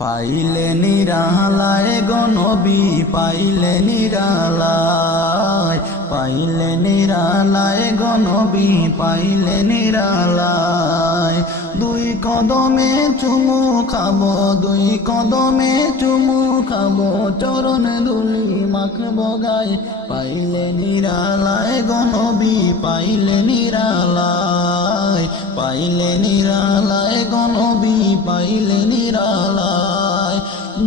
পাইলে নিরালায় গনবি পাইলে নিরালায় পাইলে নিরালায় গনবি পাইলে নিরালায়। দুই কদমে চুমু খাব, দুই কদমে চুমু খাব, চরণ দুলি মাখবো গায়ে। পাইলে নিরালায় গনবি পাইলে নিরালায় পাইলে নিরালায় গনবি পাইলে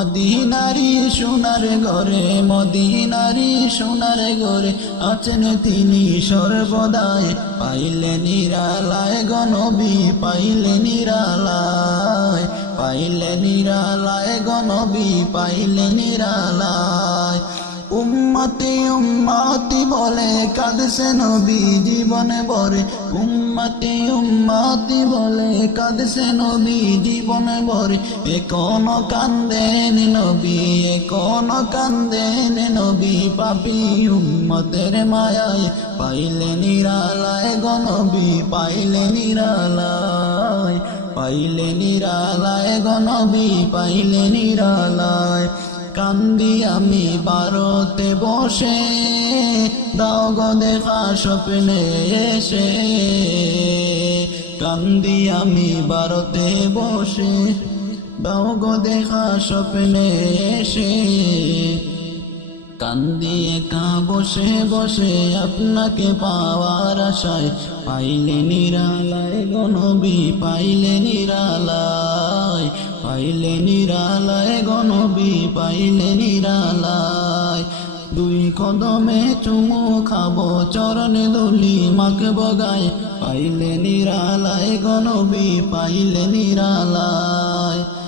মদিনারি সোনার ঘরে, মদিনারি সোনার ঘরে আছেন তিনি সর্বদায় পাইলে নিরালায় গণবী পাইলে নিরালায় পাইলে নিরালায় গণবী পাইলে নিরালায়। উম্মতি উম্মতি বলে কাঁদছে নবী, জীবনে ভরে। উম্মতি উম্মতি বলে কাঁদছে নবী, জীবনে ভরে। এ কোন কান্দেন নবী এ কোন কান্দেন নবী, পাপি উম্মতের মায়ায় পাইলে নিরালায় গনবী পাইলে নিরালায় পাইলে নিরালায় গনবী পাইলে নিরালায়। কান্দি আমি বারোতে বসে, দাও গো দেখা স্বপ্নে এসে। কান্দি আমি বারোতে বসে, দাও গো দেখা স্বপ্নে এসে। কান্দি একা বসে বসে আপনাকে পাওয়ার আশায় পাইলে নিরালায় গনবী পাইলে নিরালায় পাইলে নিরালায়, গণবি পাইলে নিরালায়। দুই কদমে চুমু খাব, চরণে দলি মাকে বগায়। পাইলে নিরালায়, গণবি পাইলে নিরালায়।